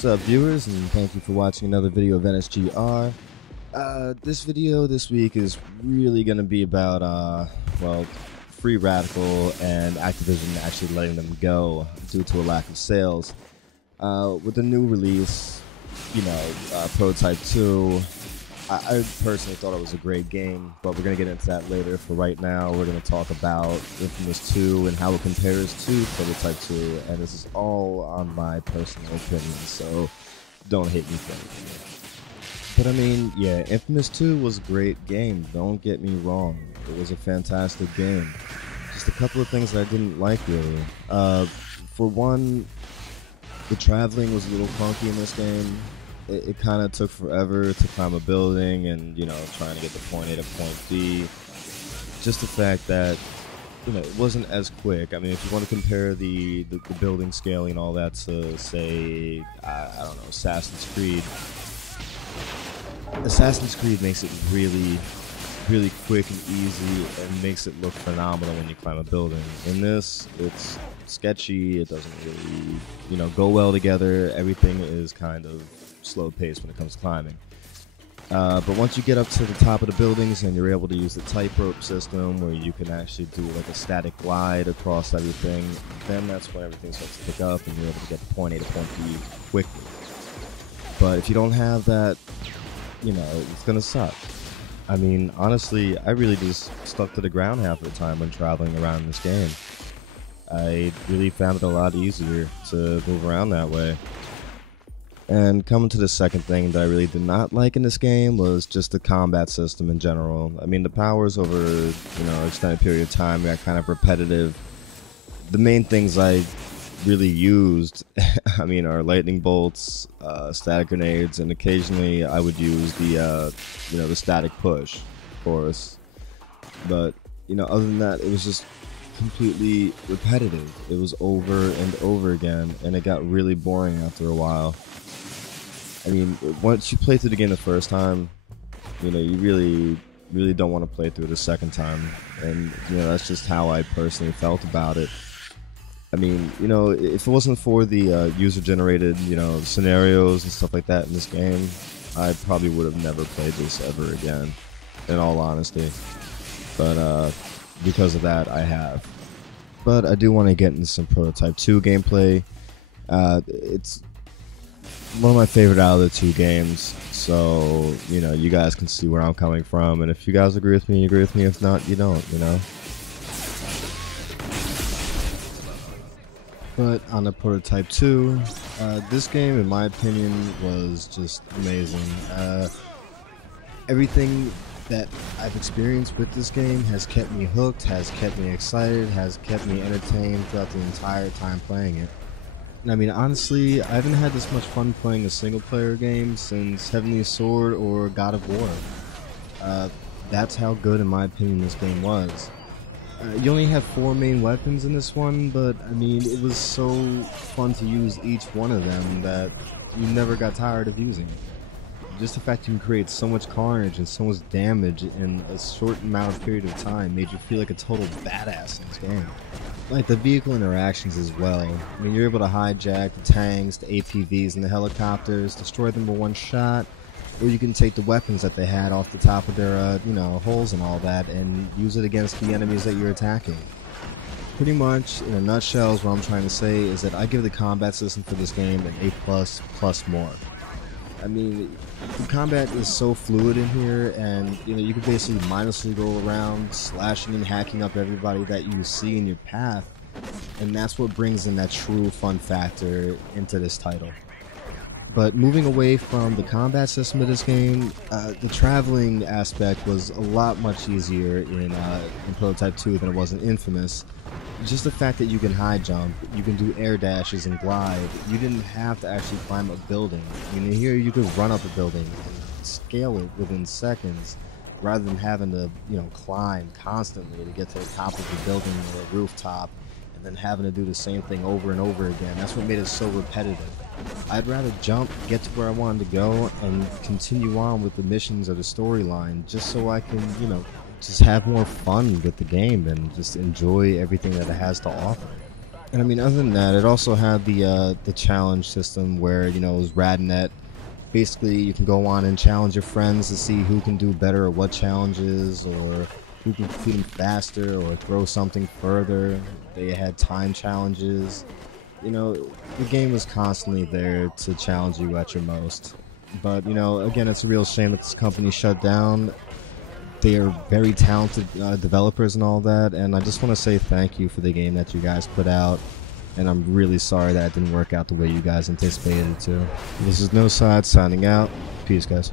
What's up, viewers, and thank you for watching another video of NSGR. This video this week is really going to be about, well, Free Radical and Activision actually letting them go due to a lack of sales. With the new release, Prototype 2, I personally thought it was a great game, but we're going to get into that later. For right now, we're going to talk about InFamous 2 and how it compares to Prototype 2, and this is all on my personal opinion, so don't hate me for it. But I mean, yeah, InFamous 2 was a great game, don't get me wrong. It was a fantastic game. Just a couple of things that I didn't like, really. For one, the traveling was a little funky in this game. It kind of took forever to climb a building and, trying to get to point A to point B. Just the fact that, it wasn't as quick. I mean, if you want to compare the building scaling and all that to, say, I don't know, Assassin's Creed makes it really, really quick and easy and makes it look phenomenal when you climb a building. In this, it's sketchy, it doesn't really, go well together. Everything is kind of slow pace when it comes to climbing. But once you get up to the top of the buildings and you're able to use the tightrope system where you can actually do like a static glide across everything, then that's when everything starts to pick up and you're able to get point A to point B quickly. But if you don't have that, it's gonna suck. I mean, honestly, I really just stuck to the ground half of the time when traveling around this game. I really found it a lot easier to move around that way. And coming to the second thing that I really did not like in this game was just the combat system in general. I mean, the powers over, an extended period of time got kind of repetitive. The main things I really used, are lightning bolts, static grenades, and occasionally I would use the, the static push, of course. But, other than that, it was just completely repetitive. It was over and over again, and it got really boring after a while. I mean, once you play through the game the first time, you really don't want to play through it the second time. And, that's just how I personally felt about it. I mean, if it wasn't for the user-generated, scenarios and stuff like that in this game, I probably would have never played this ever again, in all honesty. But because of that, I have. But I do want to get into some Prototype 2 gameplay. It's one of my favorite out of the two games, so you guys can see where I'm coming from, and if you guys agree with me, you agree with me. If not, you don't. But on the Prototype 2, this game, in my opinion, was just amazing. Everything that I've experienced with this game has kept me hooked, has kept me excited, has kept me entertained throughout the entire time playing it. And I mean, honestly, I haven't had this much fun playing a single-player game since Heavenly Sword or God of War. That's how good, in my opinion, this game was. You only have 4 main weapons in this one, but I mean, it was so fun to use each one of them that you never got tired of using it. Just the fact you can create so much carnage and so much damage in a short amount of period of time made you feel like a total badass in this game. Like the vehicle interactions as well. I mean, you're able to hijack the tanks, the ATVs, and the helicopters, destroy them with one shot, or you can take the weapons that they had off the top of their, holes and all that, and use it against the enemies that you're attacking. Pretty much, in a nutshell, is what I'm trying to say is that I give the combat system for this game an A+, plus more. I mean, the combat is so fluid in here, and you can basically mindlessly go around slashing and hacking up everybody that you see in your path, and that's what brings in that true fun factor into this title. But moving away from the combat system of this game, the traveling aspect was a lot much easier in Prototype 2 than it was in InFamous. Just the fact that you can high jump, you can do air dashes and glide, you didn't have to actually climb a building. I mean, here you could run up a building and scale it within seconds, rather than having to, climb constantly to get to the top of the building or a rooftop, and then having to do the same thing over and over again. That's what made it so repetitive. I'd rather jump, get to where I wanted to go, and continue on with the missions or the storyline, just so I can, just have more fun with the game and just enjoy everything that it has to offer. And I mean, other than that, it also had the challenge system where, you know, it was Radnet. Basically, you can go on and challenge your friends to see who can do better at what challenges, or who can complete them faster, or throw something further. They had time challenges. You know, the game was constantly there to challenge you at your most. But, you know, again, it's a real shame that this company shut down. They are very talented developers and all that, and I just want to say thank you for the game that you guys put out. And I'm really sorry that it didn't work out the way you guys anticipated it to. This is No Side signing out. Peace, guys.